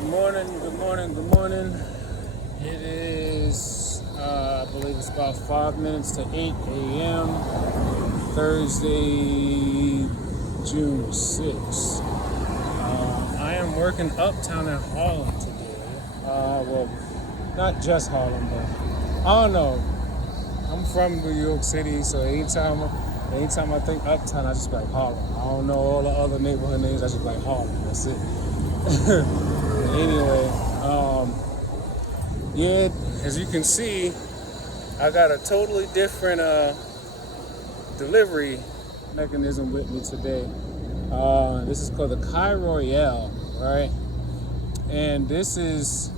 Good morning, good morning, good morning. It is, I believe it's about 5 minutes to 8 a.m. Thursday, June 6th. I am working uptown in Harlem today. Well, not just Harlem, but I don't know. I'm from New York City, so anytime I think uptown, I just be like Harlem. I don't know all the other neighborhood names. I just be like Harlem. That's it. Anyway, yeah, as you can see, I got a totally different delivery mechanism with me today. This is called the Kai Royale, right? And this is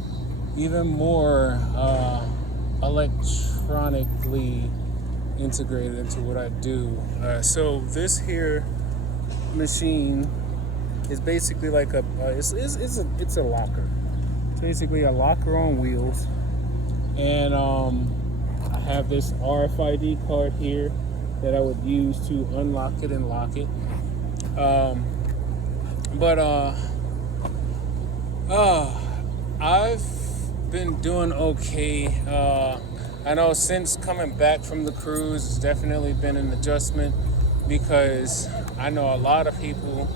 even more electronically integrated into what I do. So this here machine is basically like it's a locker. It's basically a locker on wheels, and I have this RFID card here that I would use to unlock it and lock it. But I've been doing okay. I know since coming back from the cruise, it's definitely been an adjustment because I know a lot of people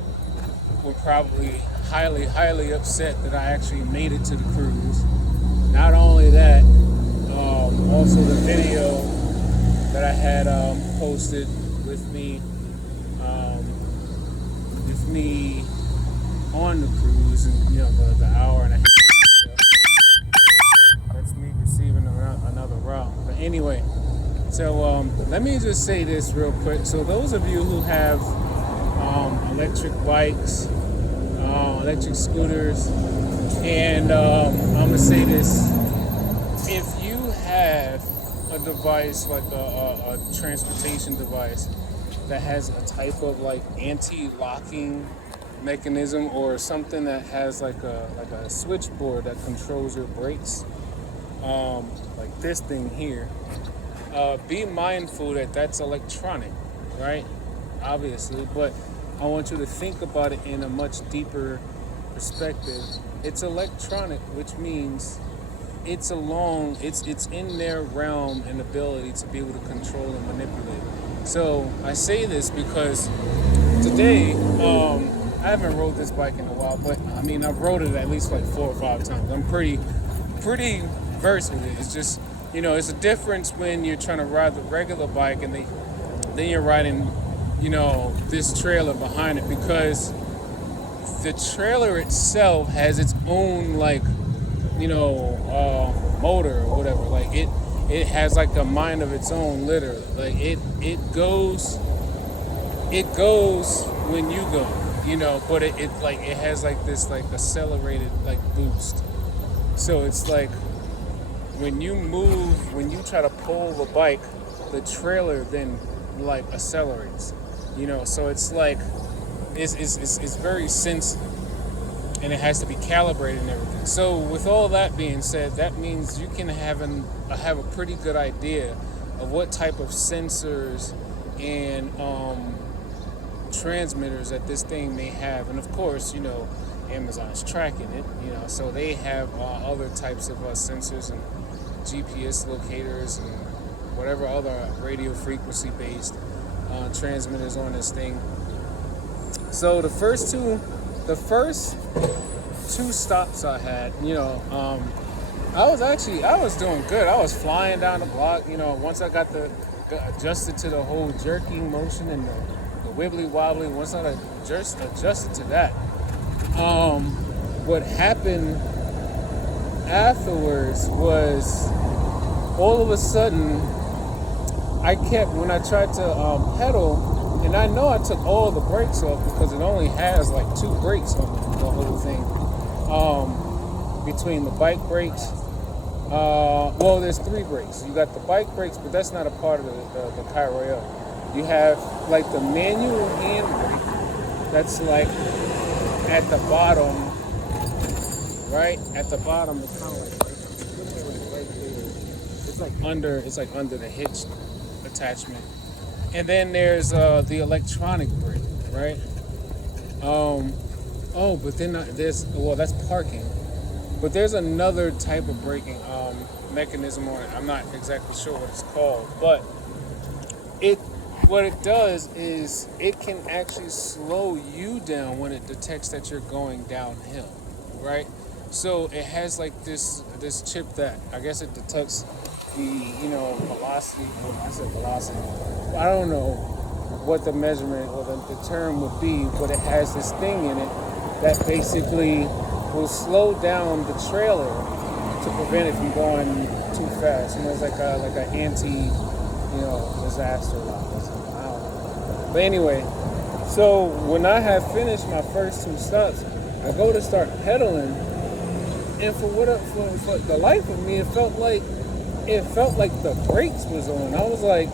were probably highly upset that I actually made it to the cruise. Not only that, also the video that I had posted with me on the cruise, and the hour and a half. That's me receiving another route. But anyway, so let me just say this real quick. So those of you who have electric bikes, electric scooters, and I'm gonna say this: if you have a device like a transportation device that has a type of like anti-locking mechanism or something that has like a switchboard that controls your brakes, like this thing here, be mindful that that's electronic, right? Obviously, but I want you to think about it in a much deeper perspective. It's electronic, which means it's in their realm and ability to be able to control and manipulate. So I say this because today, I haven't rode this bike in a while, but I mean I've rode it at least like 4 or 5 times. I'm pretty versed with it. It's just it's a difference when you're trying to ride the regular bike and then you're riding this trailer behind it, because the trailer itself has its own motor or whatever. Like it has like a mind of its own, literally. Like it goes when you go, but it has like this like accelerated like boost. So it's like when you try to pull the bike, the trailer then like accelerates. So it's like it's very sensitive, and it has to be calibrated and everything. So with all that being said, that means you can have a pretty good idea of what type of sensors and transmitters that this thing may have. And of course, Amazon's tracking it, so they have other types of sensors and GPS locators and whatever other radio frequency based transmitters on this thing. So the first two stops I had, I was doing good. I was flying down the block, once I got adjusted to the whole jerking motion and the wibbly wobbly. Once I adjusted to that, what happened afterwards was all of a sudden when I tried to pedal, and I know I took all the brakes off because it only has like 2 brakes on the whole thing, between the bike brakes. Well, there's 3 brakes. You got the bike brakes, but that's not a part of the Kai Royale. You have like the manual handbrake that's like at the bottom, right? At the bottom, it's kind of like right there. It's like under the hitch attachment. And then there's the electronic brake, right? But then that's parking. But there's another type of braking mechanism on it. I'm not exactly sure what it's called, but it what it does is it can actually slow you down when it detects that you're going downhill, right? So it has like this chip that I guess it detects the velocity. Well, I said velocity. I don't know what the measurement or the term would be, but it has this thing in it that basically will slow down the trailer to prevent it from going too fast. It's like an anti disaster lock or something. I don't know. But anyway, so when I had finished my first two stops, I go to start pedaling, and for the life of me, it felt like the brakes was on. I was like,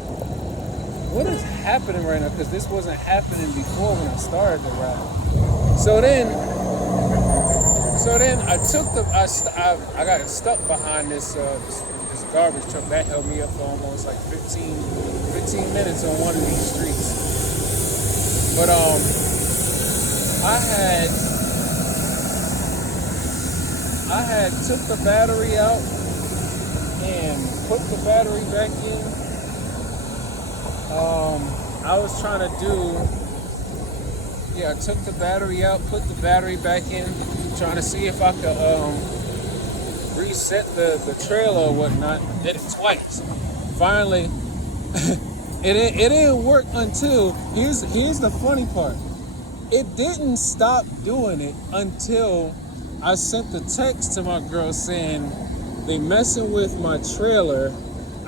what is happening right now? Because this wasn't happening before when I started the ride. So then I took I got stuck behind this garbage truck that held me up for almost like 15 minutes on one of these streets. But I had took the battery out and put the battery back in. I was trying to I took the battery out, put the battery back in, trying to see if I could reset the trailer or whatnot. Did it twice. Finally, it didn't work until here's the funny part. It didn't stop doing it until I sent the text to my girl saying they messing with my trailer.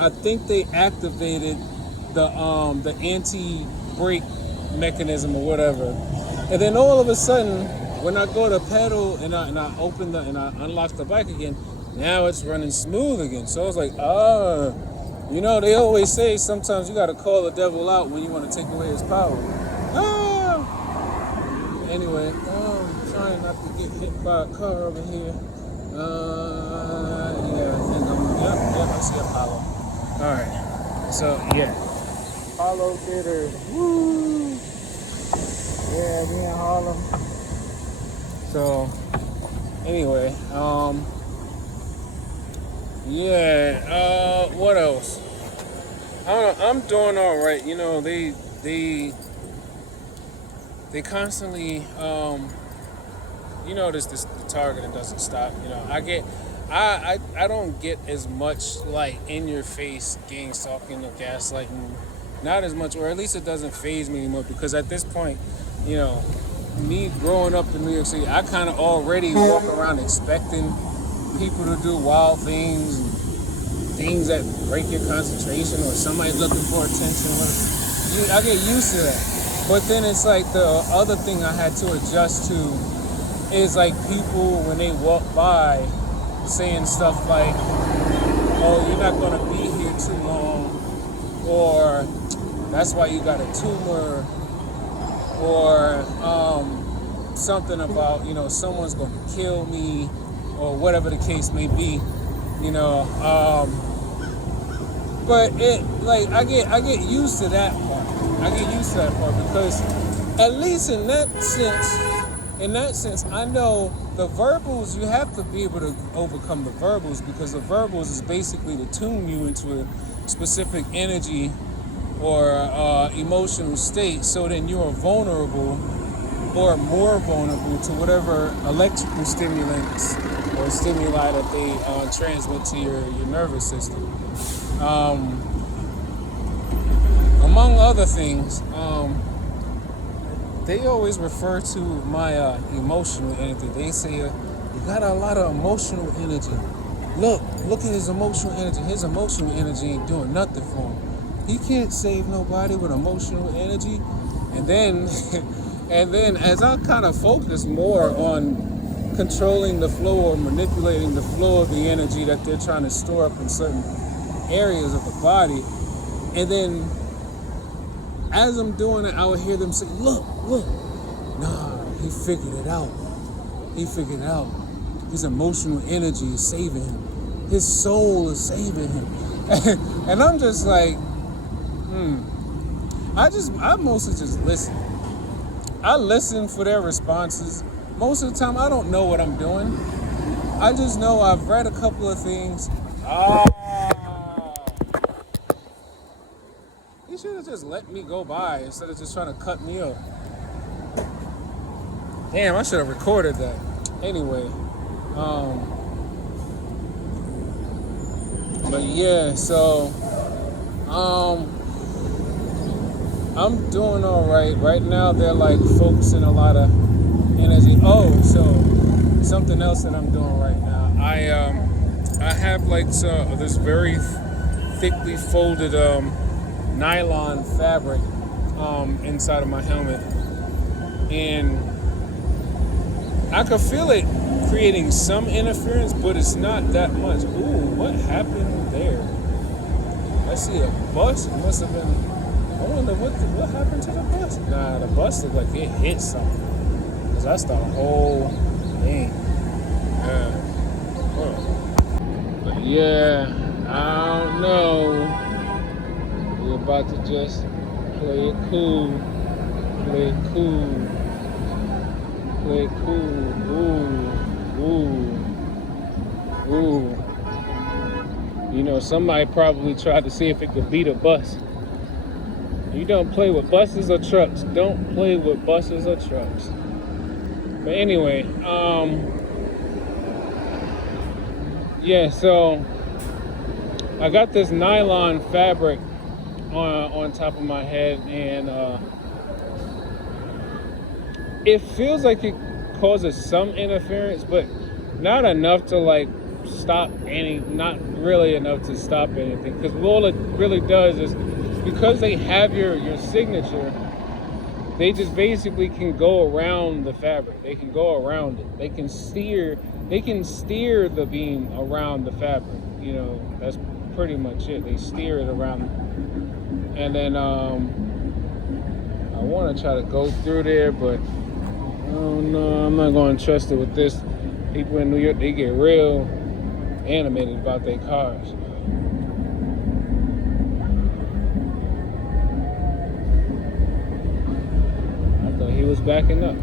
I think they activated the anti-brake mechanism or whatever. And then all of a sudden, when I go to pedal and I unlock the bike again, now it's running smooth again. So I was like, they always say sometimes you gotta call the devil out when you want to take away his power. Anyway, I'm trying not to get hit by a car over here. I see Apollo. Alright. So Apollo Theater. Woo! Yeah, we in Harlem. So anyway, what else? I don't know, I'm doing all right. They constantly this the target that doesn't stop. I don't get as much like in your face gang stalking or gaslighting, not as much, or at least it doesn't faze me anymore, because at this point, me growing up in New York City, I kind of already walk around expecting people to do wild things and things that break your concentration, or somebody looking for attention. I get used to that. But then it's like the other thing I had to adjust to is like people when they walk by saying stuff like, oh, you're not going to be here too long, or that's why you got a tumor, or something about, someone's going to kill me, or whatever the case may be, but I get used to that part. I get used to that part because at least in that sense, I know the verbals, you have to be able to overcome the verbals, because the verbals is basically to tune you into a specific energy or emotional state, so then you are vulnerable or more vulnerable to whatever electrical stimulants or stimuli that they transmit to your nervous system. Among other things, they always refer to my emotional energy. They say, you got a lot of emotional energy. Look at his emotional energy. His emotional energy ain't doing nothing for him. He can't save nobody with emotional energy. And then as I kind of focus more on controlling the flow or manipulating the flow of the energy that they're trying to store up in certain areas of the body, and then as I'm doing it, I would hear them say, look, nah, he figured it out. His emotional energy is saving him. His soul is saving him. And I'm just like, I mostly just listen. I listen for their responses. Most of the time, I don't know what I'm doing. I just know I've read a couple of things. Ah, he should have just let me go by instead of just trying to cut me up. Damn, I should have recorded that. Anyway, but yeah, so I'm doing all right. Right now, they're like focusing a lot of energy. Oh, so something else that I'm doing right now. I have like this very thickly folded nylon fabric inside of my helmet, and I could feel it creating some interference, but it's not that much. Ooh, what happened there? I see a bus. It must have been. I wonder what happened to the bus. Nah, the bus looked like it hit something. Cause that's the whole thing. But yeah, I don't know. We're about to just play it cool. Play it cool. Play it cool. Ooh. You know, somebody probably tried to see if it could beat a bus. You don't play with buses or trucks. Don't play with buses or trucks. But anyway, yeah, so I got this nylon fabric on top of my head, and it feels like it causes some interference, but not enough to like stop not really enough to stop anything. Because all it really does is, because they have your signature, they just basically can go around the fabric. They can go around it. They can steer the beam around the fabric. You know, that's pretty much it. They steer it around. And then I want to try to go through there, but oh no, I'm not going to trust it with this. People in New York, they get real animated about their cars. He was backing up.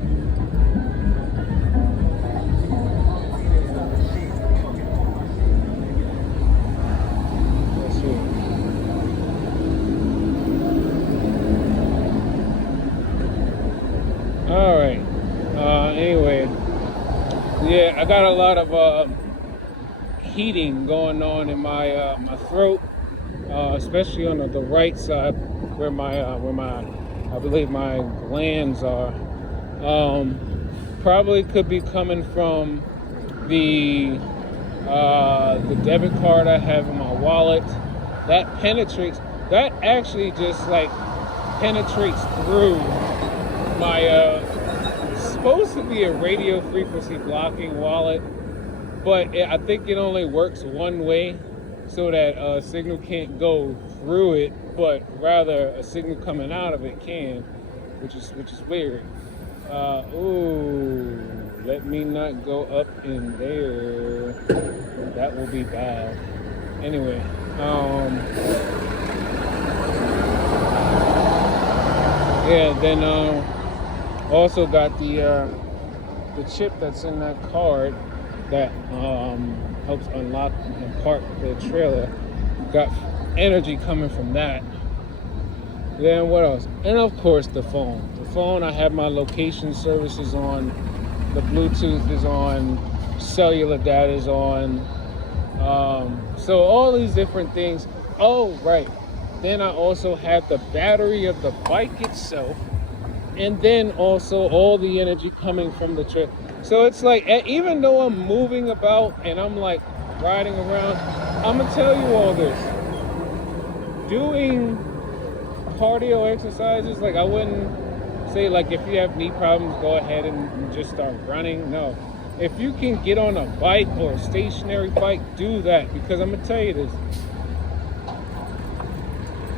Let's see. All right. Anyway, yeah, I got a lot of heating going on in my my throat, especially on the right side, where I believe my glands are. Probably could be coming from the debit card I have in my wallet. That actually just like penetrates through my it's supposed to be a radio frequency blocking wallet, but I think it only works one way, so that a signal can't go through it, but rather a signal coming out of it can, which is weird. Ooh, let me not go up in there. That will be bad. Anyway, yeah. Then also got the chip that's in that card that helps unlock and park the trailer. Got energy coming from that. Then what else? And of course the phone. The phone, I have my location services on. The Bluetooth is on. Cellular data is on. So all these different things. Oh, right. Then I also have the battery of the bike itself. And then also all the energy coming from the trip. So it's like, even though I'm moving about and I'm like riding around, I'm gonna tell you all this. Doing cardio exercises, like I wouldn't say like if you have knee problems, go ahead and just start running. No. If you can get on a bike or a stationary bike, do that. Because I'm gonna tell you this.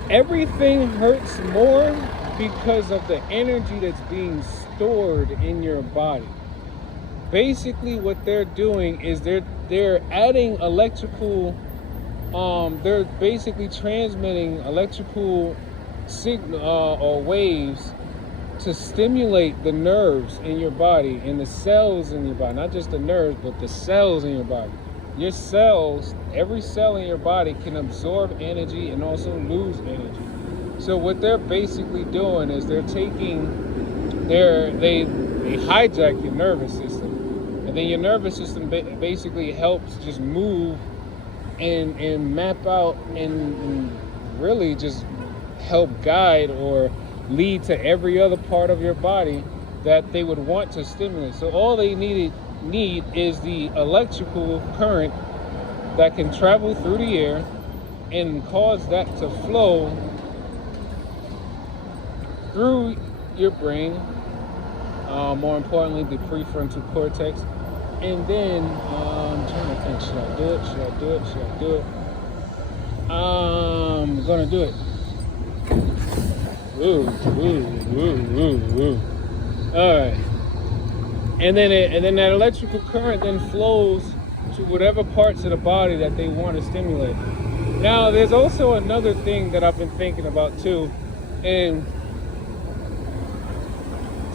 Everything hurts more because of the energy that's being stored in your body. Basically what they're doing is they're adding electrical, they're basically transmitting electrical signal or waves to stimulate the nerves in your body and the cells in your body, not just the nerves, but the cells in your body. Your cells, every cell in your body can absorb energy and also lose energy. So what they're basically doing is they hijack your nervous system, and then your nervous system basically helps just move and map out and really just help guide or lead to every other part of your body that they would want to stimulate. So all they need is the electrical current that can travel through the air and cause that to flow through your brain, more importantly the prefrontal cortex. And then I'm trying to think, should I do it? I'm gonna do it. Woo. All right. And then that electrical current then flows to whatever parts of the body that they want to stimulate. Now, there's also another thing that I've been thinking about too. And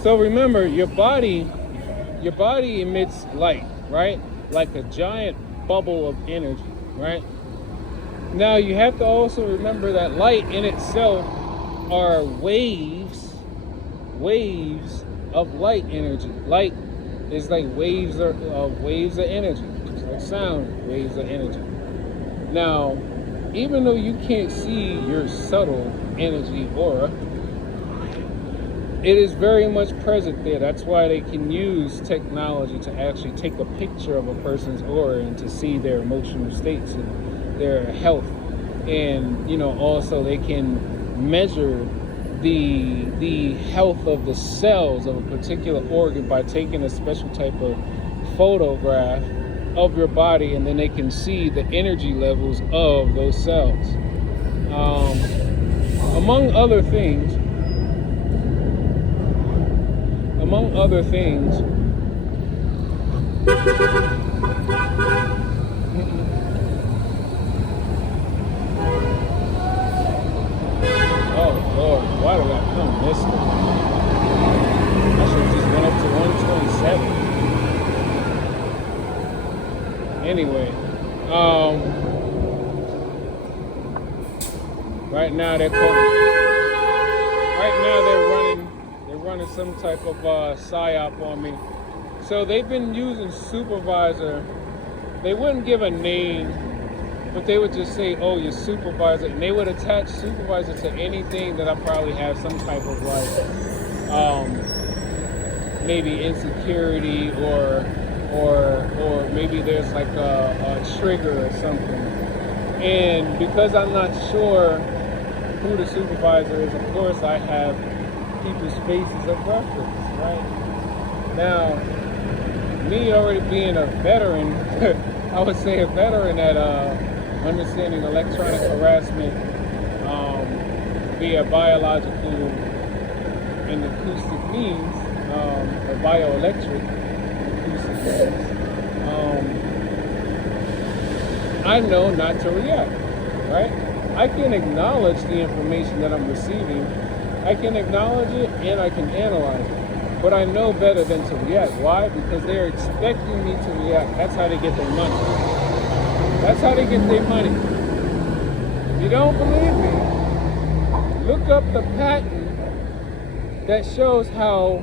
so remember, your body emits light, right? Like a giant bubble of energy, right? Now, you have to also remember that light in itself are waves of light energy. Light is like waves of energy. It's like sound, waves of energy. Now, even though you can't see your subtle energy aura, it is very much present there. That's why they can use technology to actually take a picture of a person's aura and to see their emotional states and their health. And, also they can measure the health of the cells of a particular organ by taking a special type of photograph of your body, and then they can see the energy levels of those cells. Among other things, oh Lord, why did I come this way? I should have just went up to 127. Anyway, right now they're running some type of psyop on me. So they've been using supervisor. They wouldn't give a name, but they would just say, "Oh, your supervisor," and they would attach supervisor to anything that I probably have some type of maybe insecurity or maybe there's like a trigger or something. And because I'm not sure who the supervisor is, of course I have people's faces of reference, right? Now, me already being a veteran, I would say a veteran at understanding electronic harassment via biological and acoustic means, or bioelectric acoustic means, I know not to react, right? I can acknowledge the information that I'm receiving, I can acknowledge it, and I can analyze it. But I know better than to react. Why? Because they're expecting me to react. That's how they get their money. That's how they get their money. If you don't believe me, look up the patent that shows how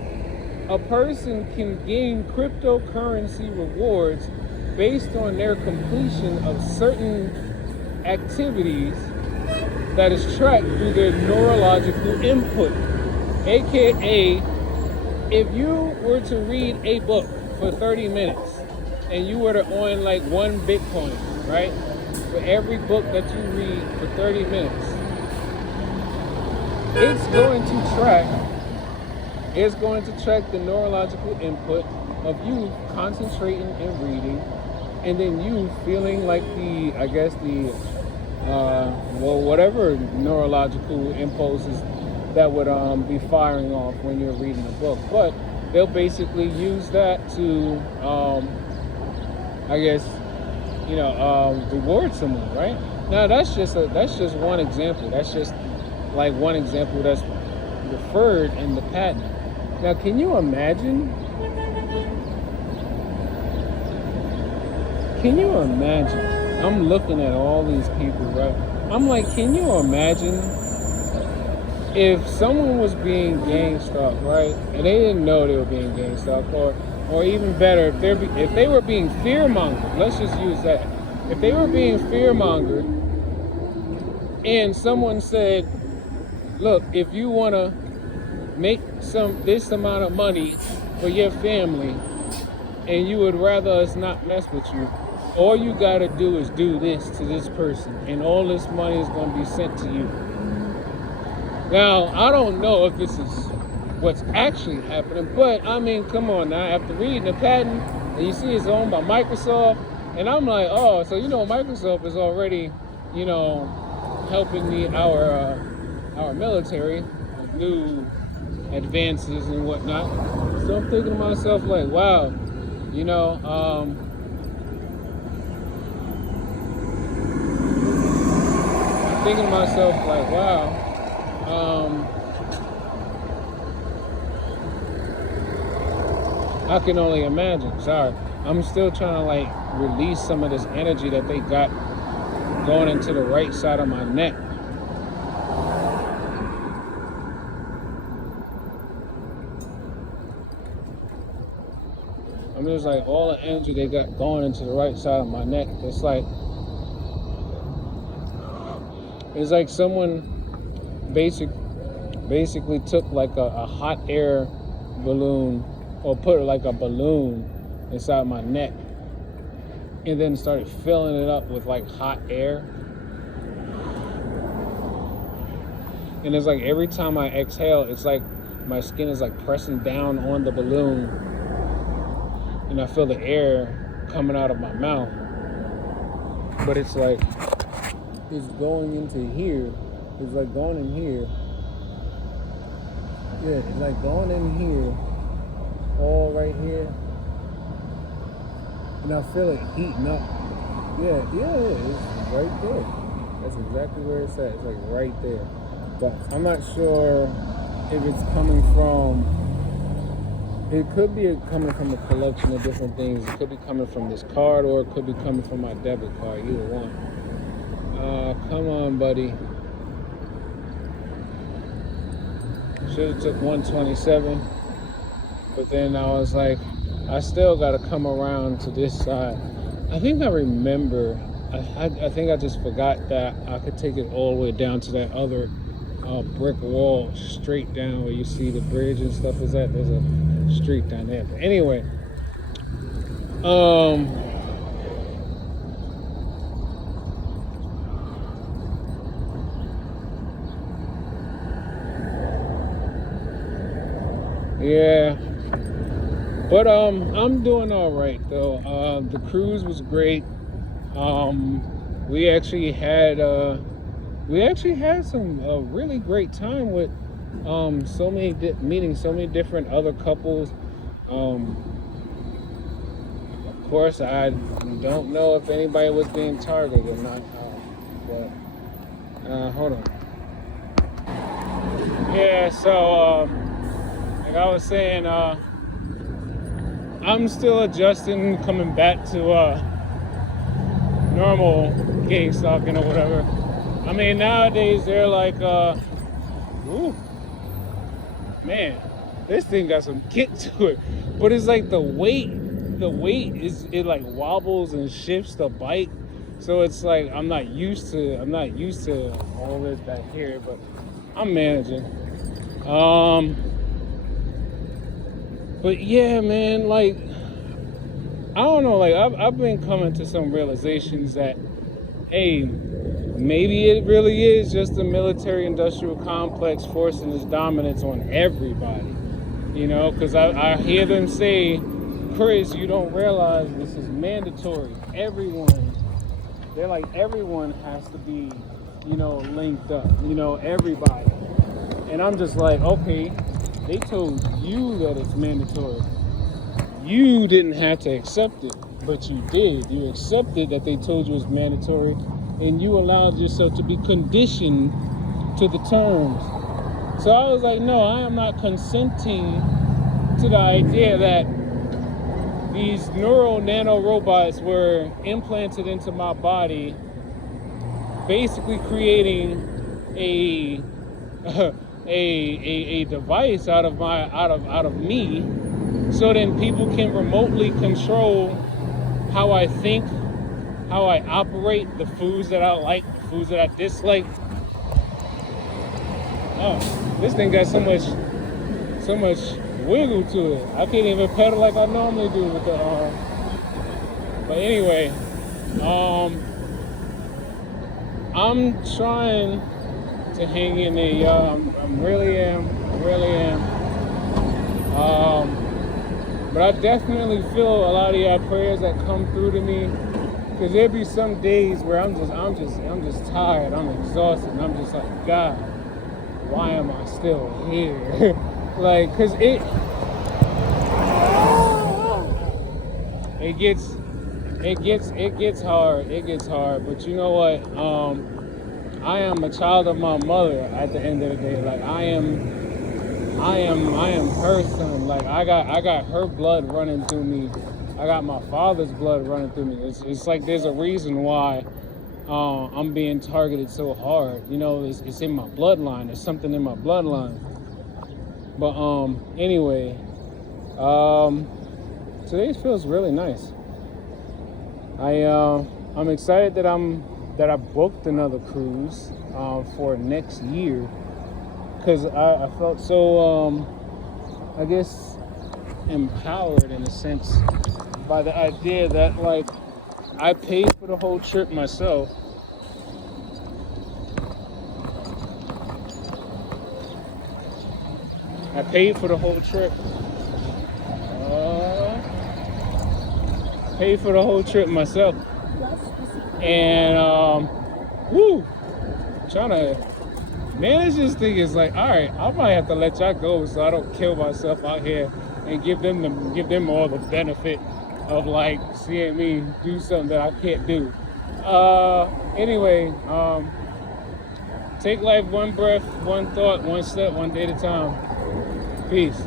a person can gain cryptocurrency rewards based on their completion of certain activities that is tracked through their neurological input. AKA, if you were to read a book for 30 minutes and you were to earn like 1 Bitcoin, right? For every book that you read for 30 minutes, it's going to track the neurological input of you concentrating and reading, and then you feeling like whatever neurological impulses that would be firing off when you're reading a book. But they'll basically use that to reward someone, right? Now that's just one example. That's just like one example that's referred in the patent. Now, can you imagine? Can you imagine? I'm looking at all these people, right? I'm like, can you imagine if someone was being gang stalked, right, and they didn't know they were being gang stalked, or even better, if they were being fear mongered? Let's just use that. If they were being fear mongered, and someone said, "Look, if you want to make this amount of money for your family, and you would rather us not mess with you, all you gotta do is do this to this person, and all this money is gonna be sent to you." Now, I don't know if this is what's actually happening, but I mean, come on now. After reading the patent, and you see it's owned by Microsoft, and I'm like, oh, so Microsoft is already, helping our military with new advances and whatnot. So I'm thinking to myself, like, wow, I'm thinking to myself, like, wow. I can only imagine. Sorry. I'm still trying to like release some of this energy that they got going into the right side of my neck. I'm just like, all the energy they got going into the right side of my neck. It's like someone basically took like a hot air balloon, or put like a balloon inside my neck, and then started filling it up with like hot air. And it's like every time I exhale, it's like my skin is like pressing down on the balloon, and I feel the air coming out of my mouth. But it's like, it's going into here. It's like going in here. Yeah, it's like going in here. All right here, and I feel it heating up. Yeah, it's right there. That's exactly where it's at. It's like right there. But I'm not sure if it's coming from. It could be coming from a collection of different things. It could be coming from this card, or it could be coming from my debit card. Either one. Come on, buddy. Should have took 127. But then I was like, I still got to come around to this side. I think I remember, I think I just forgot that I could take it all the way down to that other brick wall, straight down where you see the bridge and stuff is at. There's a street down there. But anyway, yeah. But I'm doing all right though. The cruise was great. We actually had some really great time with meeting so many different other couples. Of course, I don't know if anybody was being targeted or not. But hold on. Yeah. So like I was saying. I'm still adjusting, coming back to normal gang stalking or whatever. I mean, nowadays they're like, ooh, man, this thing got some kick to it. But it's like the weight it like wobbles and shifts the bike. So it's like I'm not used to all this back here, but I'm managing. But yeah, man, like, I don't know, like, I've been coming to some realizations that, hey, maybe it really is just the military-industrial complex forcing its dominance on everybody, because I hear them say, Chris, you don't realize this is mandatory. They're like, everyone has to be, linked up, everybody. And I'm just like, okay, they told you that it's mandatory. You didn't have to accept it, but you did. You accepted that they told you it was mandatory, and you allowed yourself to be conditioned to the terms. So I was like, no, I am not consenting to the idea that these neural nano robots were implanted into my body, basically creating a a device out of me, so then people can remotely control how I think, how I operate, the foods that I like, the foods that I dislike. Oh, this thing got so much wiggle to it. I can't even pedal like I normally do with the arm. But anyway, I'm trying to hang in there, y'all. I really am. But I definitely feel a lot of y'all prayers that come through to me. Cause there be some days where I'm just tired. I'm exhausted. And I'm just like, God, why am I still here? Like, cause it gets hard. It gets hard. But you know what? I am a child of my mother at the end of the day. Like I am her son. Like I got her blood running through me. I got my father's blood running through me. It's like there's a reason why I'm being targeted so hard. You know, it's in my bloodline. There's something in my bloodline. But anyway, today feels really nice. I'm excited that I booked another cruise for next year, because I felt so I guess empowered in a sense by the idea that, like, I paid for the whole trip myself. I paid for the whole trip. Paid for the whole trip myself. And trying to manage this thing is like, all right, I might have to let y'all go so I don't kill myself out here and give them all the benefit of like seeing me do something that I can't do. Anyway, take life one breath, one thought, one step, one day at a time. Peace.